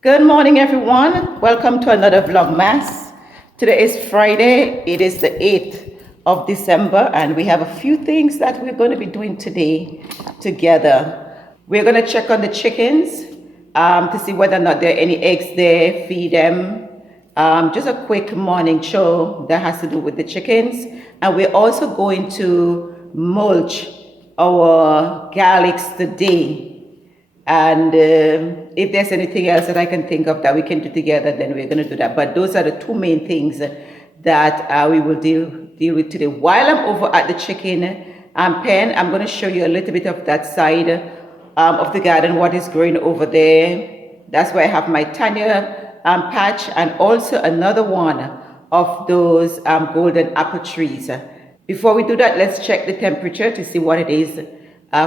Good morning, everyone. Welcome to another Vlogmas. Today is Friday. It is the 8th of December, and we have a few things that we're going to be doing today together. We're going to check on the chickens to see whether or not there are any eggs there, feed them. Just a quick morning show that has to do with the chickens. And we're also going to mulch our garlics today. And if there's anything else that I can think of that we can do together, then we're going to do that. But those are the two main things that we will deal with today. While I'm over at the chicken pen, I'm going to show you a little bit of that side of the garden, what is growing over there. That's where I have my Tanya patch, and also another one of those golden apple trees. Before we do that, let's check the temperature to see what it is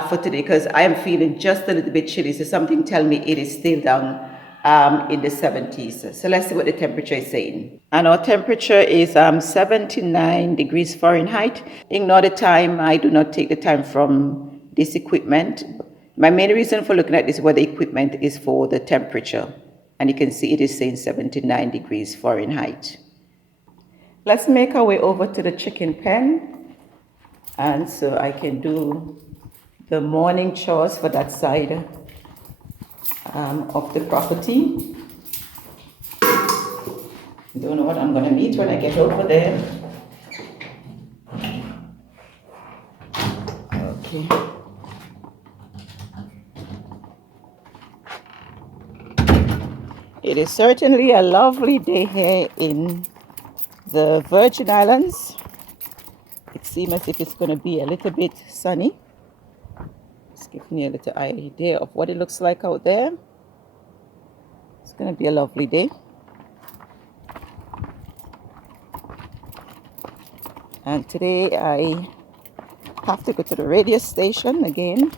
for today, because I am feeling just a little bit chilly. So something tell me it is still down in the 70s. So let's see what the temperature is saying. And our temperature is 79 degrees Fahrenheit. Ignore the time. I do not take the time from this equipment. My main reason for looking at this weather equipment is for the temperature. And you can see it is saying 79 degrees Fahrenheit. Let's make our way over to the chicken pen. And so I can do the morning chores for that side of the property. Don't know what I'm going to meet when I get over there. Okay. It is certainly a lovely day here in the Virgin Islands. It seems as if it's going to be a little bit sunny. It's giving you a little idea of what it looks like out there. It's going to be a lovely day. And today I have to go to the radio station again.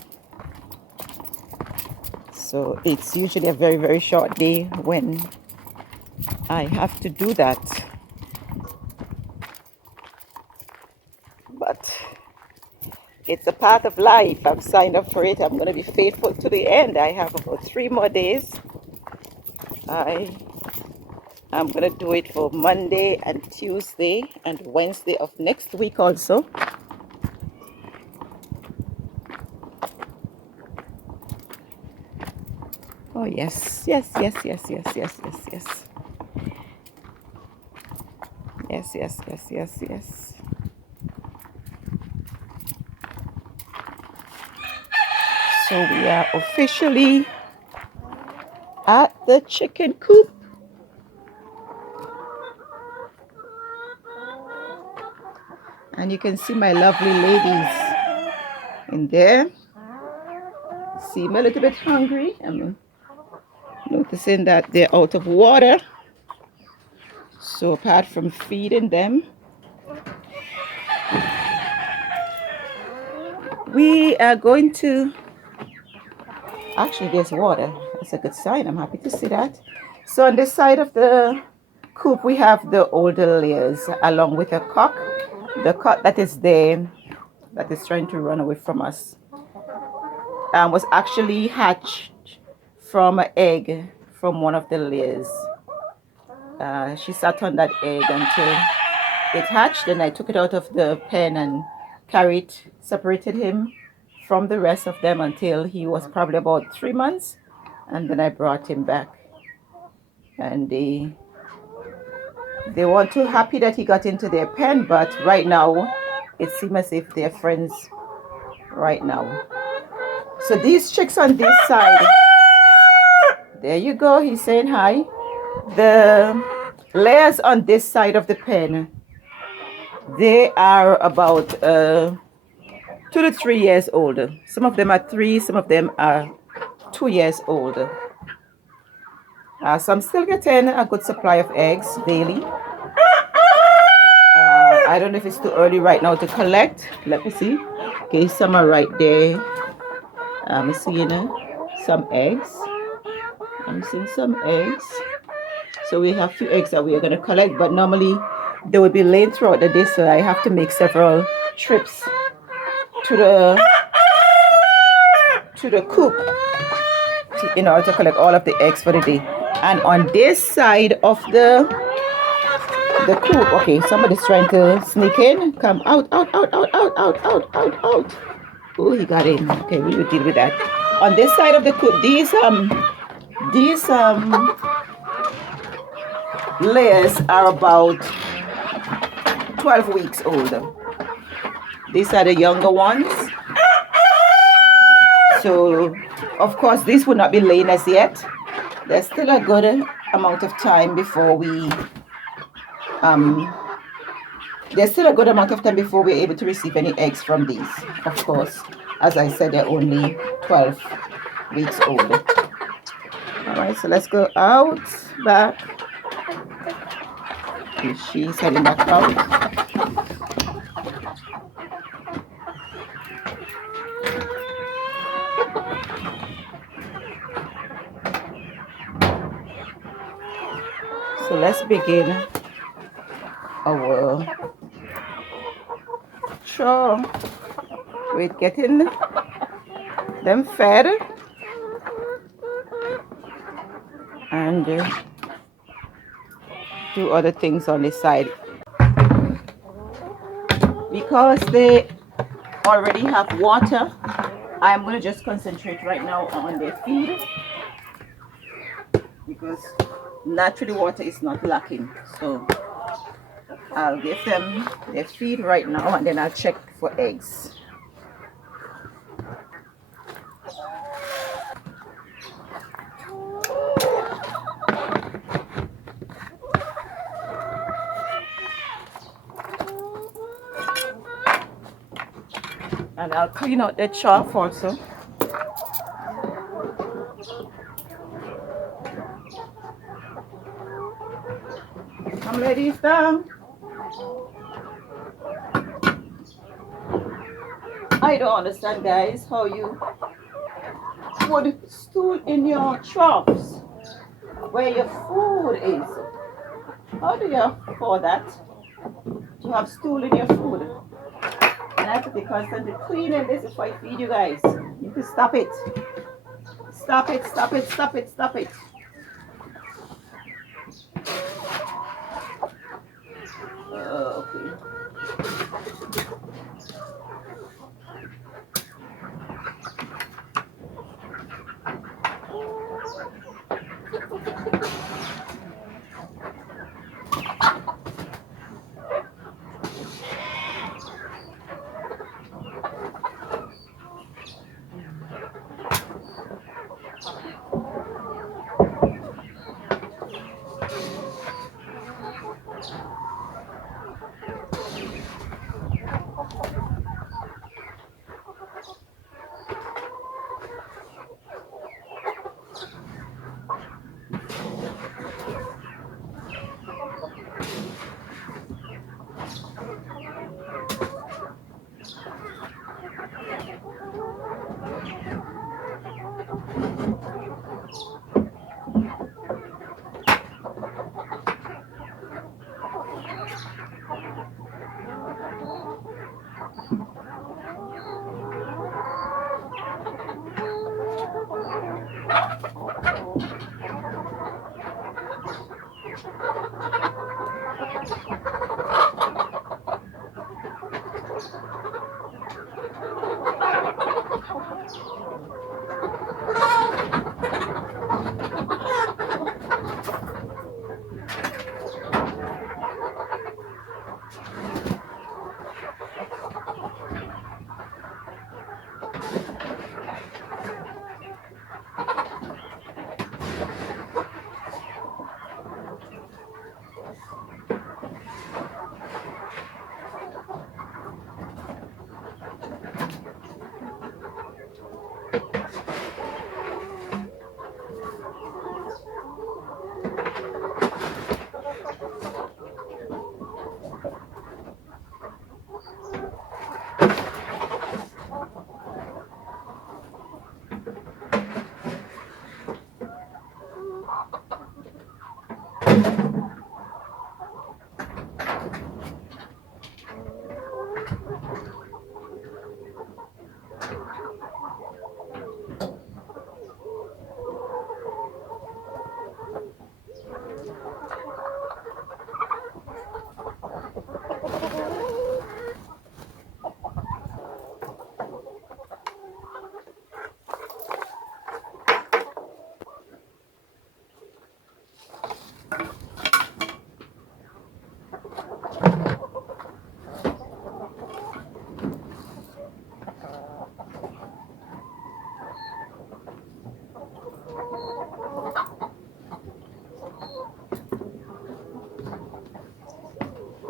So it's usually a very, very short day when I have to do that. But it's a part of life. I'm signed up for it. I'm going to be faithful to the end. I have about 3 more days. I'm going to do it for Monday and Tuesday and Wednesday of next week also. Oh, yes. Yes. So we are officially at the chicken coop. And you can see my lovely ladies in there. Seem a little bit hungry. I'm noticing that they're out of water. So apart from feeding them, we are going to... Actually, there's water. That's a good sign. I'm happy to see that. So on this side of the coop, we have the older layers along with a cock. The cock that is there, that is trying to run away from us, was actually hatched from an egg from one of the layers. She sat on that egg until it hatched, and I took it out of the pen and separated him from the rest of them until he was probably about 3 months, and then I brought him back. And they weren't too happy that he got into their pen, but right now it seems as if they're friends right now. So these chicks on this side, there you go, he's saying hi. The layers on this side of the pen, they are about 2 to 3 years old. Some of them are 3, some of them are 2 years old. So I'm still getting a good supply of eggs daily. I don't know if it's too early right now to collect. Let me see. Okay, some are right there. I'm seeing some eggs. I'm seeing some eggs. So we have 2 eggs that we are going to collect, but normally they will be laid throughout the day, so I have to make several trips to the coop in order to collect all of the eggs for the day. And on this side of the coop, okay, somebody's trying to sneak in. Come out, out, out, out, out, out, out, out, out. Oh, he got in. Okay, we will deal with that. On this side of the coop, these layers are about 12 weeks old. These are the younger ones. So, of course, this would not be laying as yet. There's still a good amount of time before we're able to receive any eggs from these. Of course, as I said, they're only 12 weeks old. All right, so let's go out, back. She's heading back out. So let's begin our chore with getting them fed and do other things on this side. Because they already have water, I'm going to just concentrate right now on their feed, because naturally water is not lacking. So I'll give them their feed right now, and then I'll check for eggs. And I'll clean out the trough also. Come ladies down. I don't understand, guys, how you would stool in your troughs where your food is. How do you afford that? To have stool in your food? And I have to be constantly cleaning this before I feed you guys. You need to stop it. Stop it, stop it, stop it, stop it. Okay.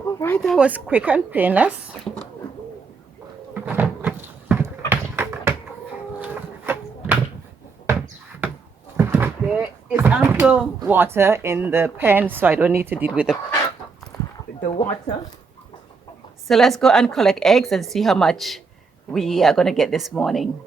All right, that was quick and painless. There is ample water in the pan, so I don't need to deal with the water. So let's go and collect eggs and see how much we are going to get this morning.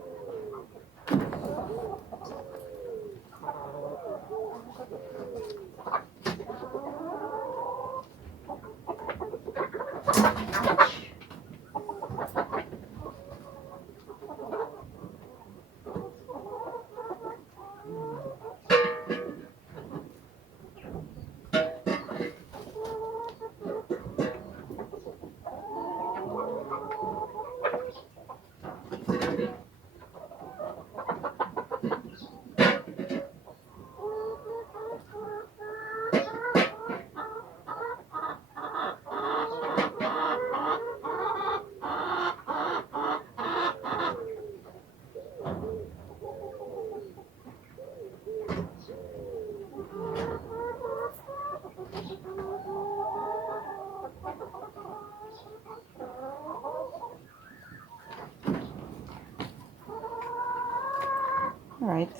All right,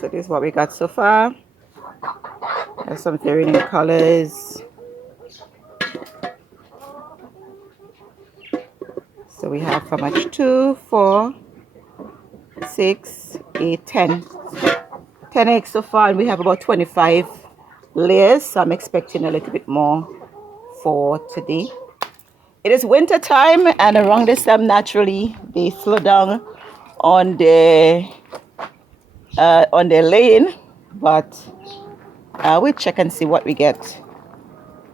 so this is what we got so far. There's some varying colors. So we have how much? 2, 4, 6, 8, 10. 10 eggs so far, and we have about 25 layers. So I'm expecting a little bit more for today. It is winter time, and around this time, naturally, they slow down on their laying, but we'll check and see what we get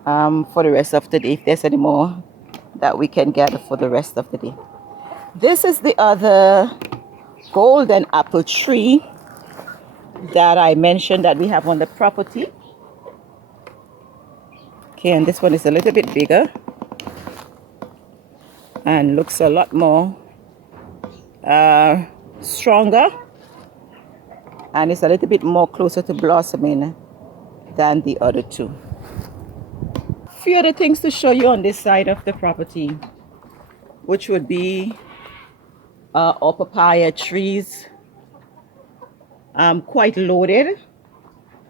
for the rest of the day, if there's any more that we can gather for the rest of the day. This is the other golden apple tree that I mentioned that we have on the property. Okay, and this one is a little bit bigger and looks a lot more stronger, and it's a little bit more closer to blossoming than the other two. Few other things to show you on this side of the property, which would be our papaya trees. Quite loaded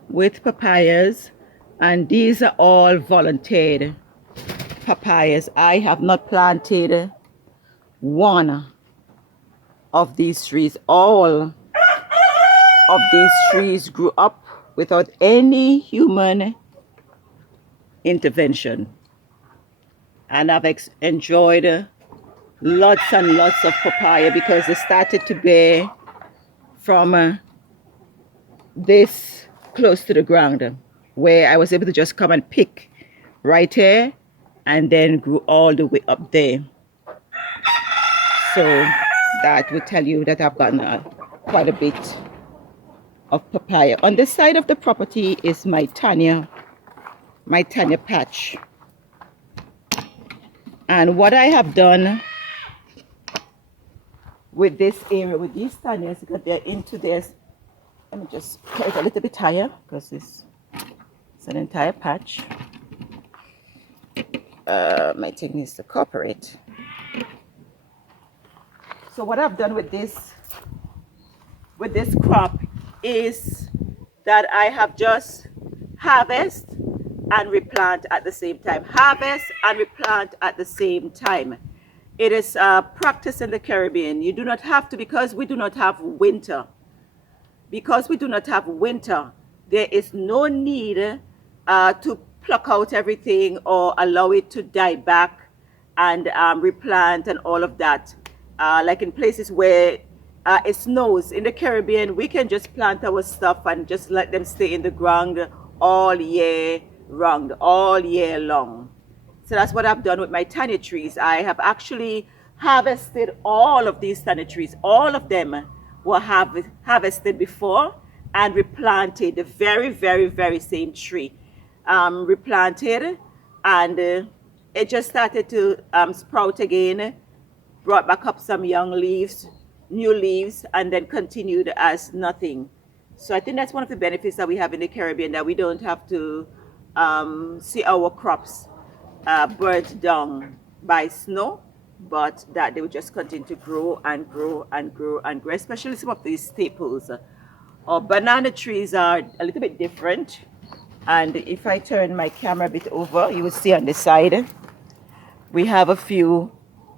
with papayas, and these are all volunteered papayas. I have not planted one of these trees. All of these trees grew up without any human intervention, and I've enjoyed lots and lots of papaya because they started to bear from this close to the ground, where I was able to just come and pick right here, and then grew all the way up there. So that would tell you that I've gotten quite a bit of papaya. On this side of the property is my Tanya patch. And what I have done with this area, with these Tanyas, because they're into this, let me just put it a little bit higher because it's an entire patch. My thing needs to cooperate. So what I've done with this crop is that I have just harvest and replant at the same time. Harvest and replant at the same time. It is practice in the Caribbean. You do not have to, because we do not have winter. Because we do not have winter, there is no need to pluck out everything or allow it to die back and replant and all of that. Like in places where it snows in the Caribbean, we can just plant our stuff and just let them stay in the ground all year round, all year long. So that's what I've done with my Tanya trees. I have actually harvested all of these Tanya trees. All of them were harvested before and replanted, the very, very, very same tree. Replanted, and it just started to sprout again, brought back up some young leaves, new leaves, and then continued as nothing. So I think that's one of the benefits that we have in the Caribbean, that we don't have to see our crops burnt down by snow, but that they will just continue to grow and grow and grow and grow, especially some of these staples. Our banana trees are a little bit different. And if I turn my camera a bit over, you will see on the side, we have a few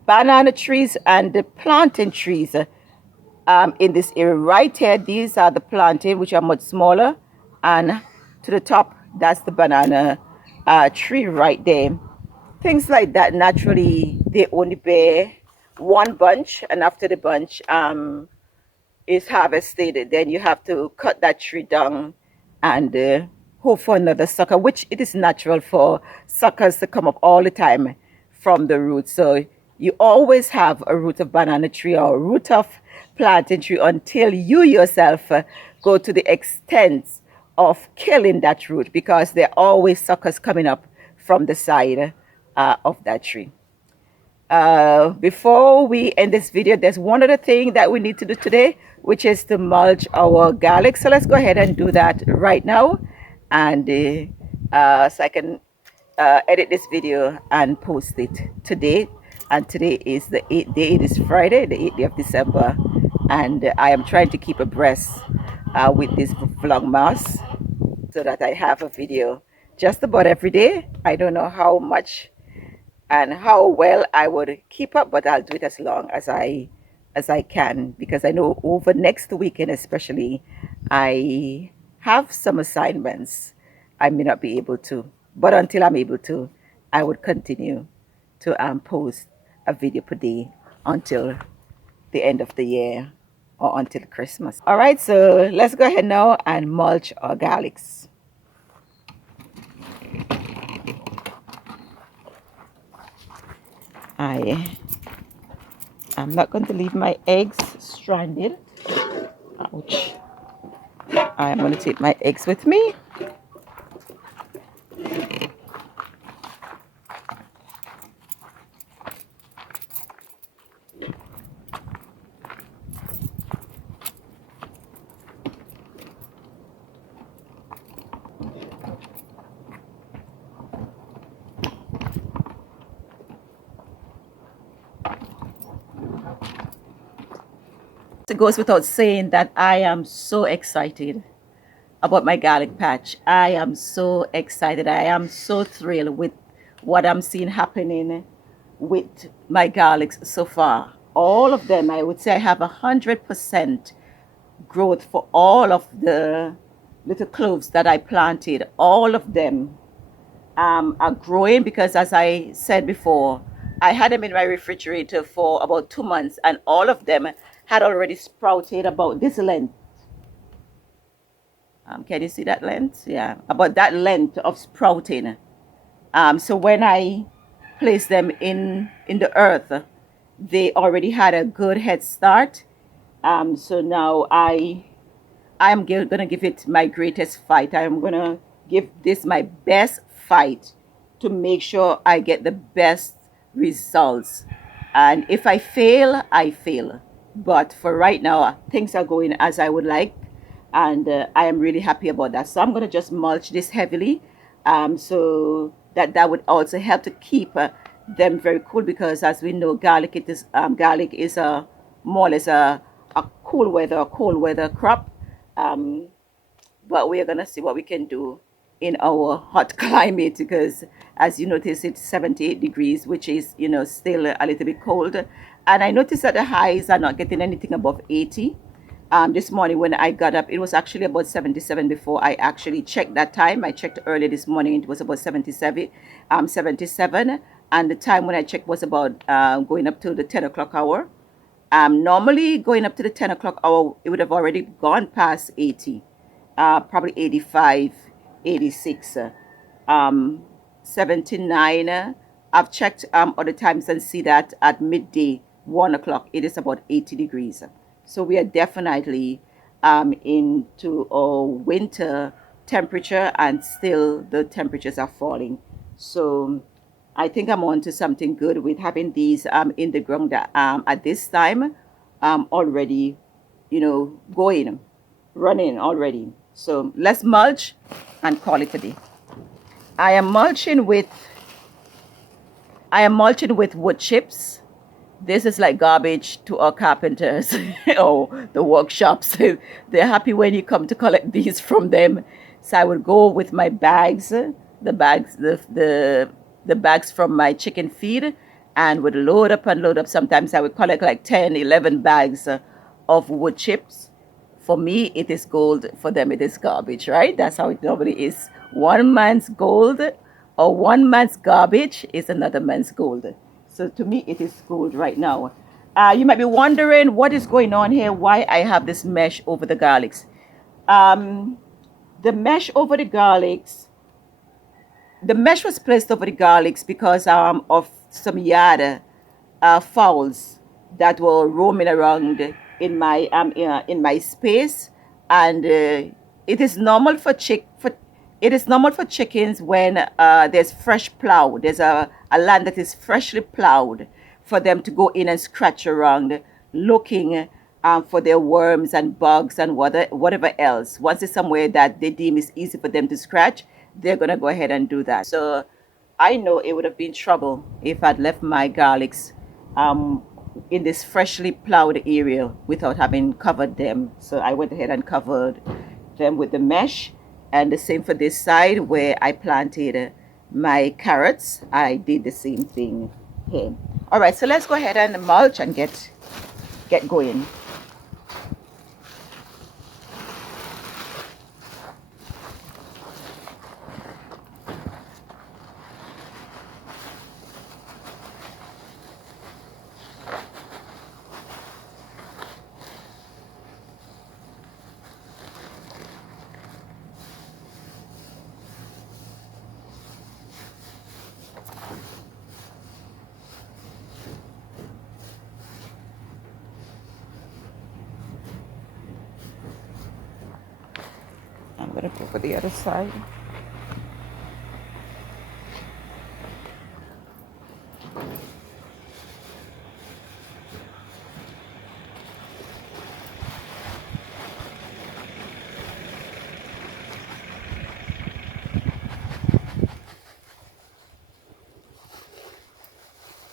banana trees and the plantain trees in this area. Right here, these are the plantain, which are much smaller. And to the top, that's the banana tree right there. Things like that, naturally, they only bear one bunch. And after the bunch is harvested, then you have to cut that tree down and hope for another sucker, which it is natural for suckers to come up all the time from the root. So you always have a root of banana tree or a root of plantain tree until you yourself go to the extent of killing that root, because there are always suckers coming up from the side of that tree. Before we end this video, there's one other thing that we need to do today, which is to mulch our garlic. So let's go ahead and do that right now. And so I can edit this video and post it today. And today is the 8th day. It is Friday, the 8th day of December. And I am trying to keep abreast with this Vlogmas so that I have a video just about every day. I don't know how much and how well I would keep up, but I'll do it as long as I can, because I know over next weekend especially I have some assignments. I may not be able to, but until I'm able to, I would continue to post a video per day until the end of the year or until Christmas. All right, so let's go ahead now and mulch our garlics. I'm not going to leave my eggs stranded. Ouch. I'm going to take my eggs with me. It goes without saying that I am so excited about my garlic patch. I am so excited. I am so thrilled with what I'm seeing happening with my garlics so far. All of them, I would say I have 100% growth for all of the little cloves that I planted. All of them are growing, because as I said before, I had them in my refrigerator for about 2 months, and all of them had already sprouted about this length. Can you see that length? Yeah, about that length of sprouting. So when I placed them in the earth, they already had a good head start. So now I am going to give it my greatest fight. I am going to give this my best fight to make sure I get the best results. And if I fail, I fail. But for right now, things are going as I would like. And I am really happy about that. So I'm going to just mulch this heavily, so that would also help to keep them very cool, because as we know, garlic is a more or less a cold weather crop. But we are going to see what we can do in our hot climate, because as you notice, it's 78 degrees, which is, still a little bit cold. And I noticed that the highs are not getting anything above 80. This morning when I got up, it was actually about 77 before I actually checked that time. I checked early this morning, it was about 77. And the time when I checked was about going up to the 10 o'clock hour. Normally going up to the 10 o'clock hour, it would have already gone past 80, probably 85, 86, 79. I've checked other times and see that at midday, 1 o'clock, it is about 80 degrees. So we are definitely into a winter temperature, and still the temperatures are falling. So I think I'm on to something good with having these in the ground at this time already, going. running already. So let's mulch and call it a day. I am mulching with wood chips. This is like garbage to our carpenters or the workshops. They're happy when you come to collect these from them. So I would go with my bags, the bags from my chicken feed, and would load up and load up. Sometimes I would collect like 10, 11 bags of wood chips. For me, it is gold. For them, it is garbage, right? That's how it normally is. One man's gold or one man's garbage is another man's gold. So to me, it is gold right now. You might be wondering what is going on here, why I have this mesh over the garlics. The mesh over the garlics, the mesh was placed over the garlics because of some yard fowls that were roaming around in my space, and it is normal for chickens when there's fresh plow. There's a land that is freshly plowed for them to go in and scratch around, looking for their worms and bugs and whatever else. Once it's somewhere that they deem is easy for them to scratch, they're gonna go ahead and do that. So I know it would have been trouble if I'd left my garlics in this freshly plowed area without having covered them. So I went ahead and covered them with the mesh, and the same for this side where I planted my carrots. I did the same thing here. All right, so let's go ahead and mulch and get going. I'm gonna go for the other side.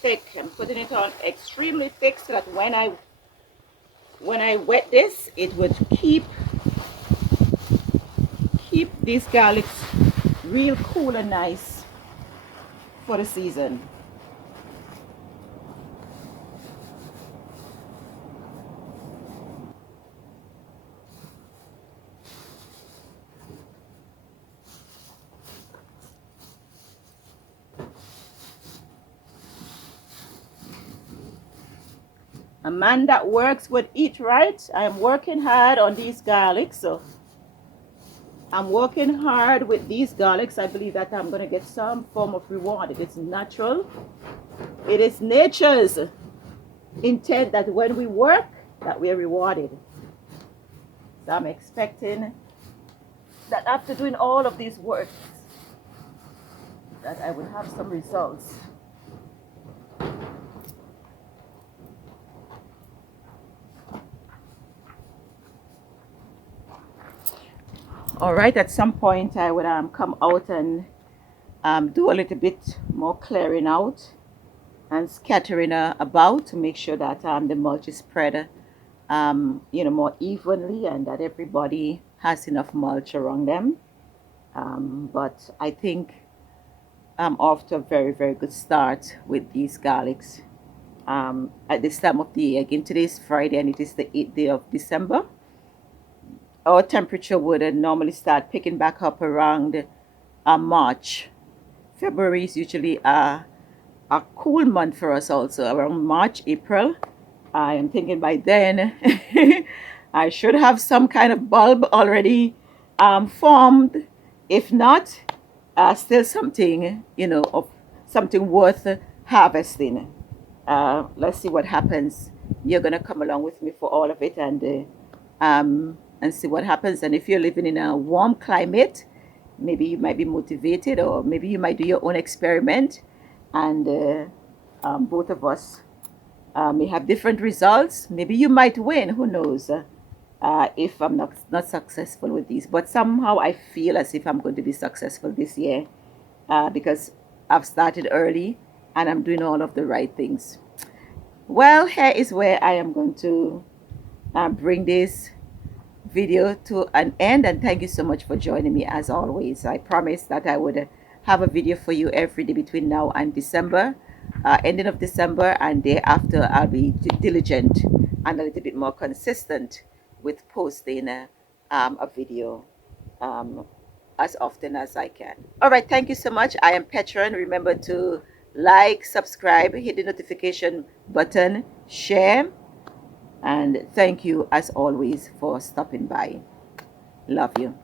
Thick. I'm putting it on extremely thick so that when I wet this, it would keep these garlics real cool and nice for the season. A man that works would eat right. I'm working hard on these garlics, so I'm working hard with these garlics. I believe that I'm going to get some form of reward. It is natural. It is nature's intent that when we work, that we are rewarded. So I'm expecting that after doing all of these works, that I will have some results. All right, at some point I would come out and do a little bit more clearing out and scattering about to make sure that the mulch is spread more evenly and that everybody has enough mulch around them. But I think I'm off to a very, very good start with these garlics. At this time of the year, again, today is Friday and it is the 8th day of December. Our temperature would normally start picking back up around March. February is usually a cool month for us also, around March, April. I am thinking by then I should have some kind of bulb already formed. If not, still something, of something worth harvesting. Let's see what happens. You're going to come along with me for all of it and see what happens. And if you're living in a warm climate, maybe you might be motivated, or maybe you might do your own experiment, and both of us may have different results. Maybe you might win, who knows? if I'm not successful with these. But somehow I feel as if I'm going to be successful this year because I've started early and I'm doing all of the right things. Well, here is where I am going to bring this video to an end, and thank you so much for joining me as always. I promised that I would have a video for you every day between now and December, ending of December, and day after I'll be diligent and a little bit more consistent with posting a video um, as often as I can. All right, thank you so much. I am Petron. Remember to like, subscribe, hit the notification button, share, and thank you as always for stopping by. Love you.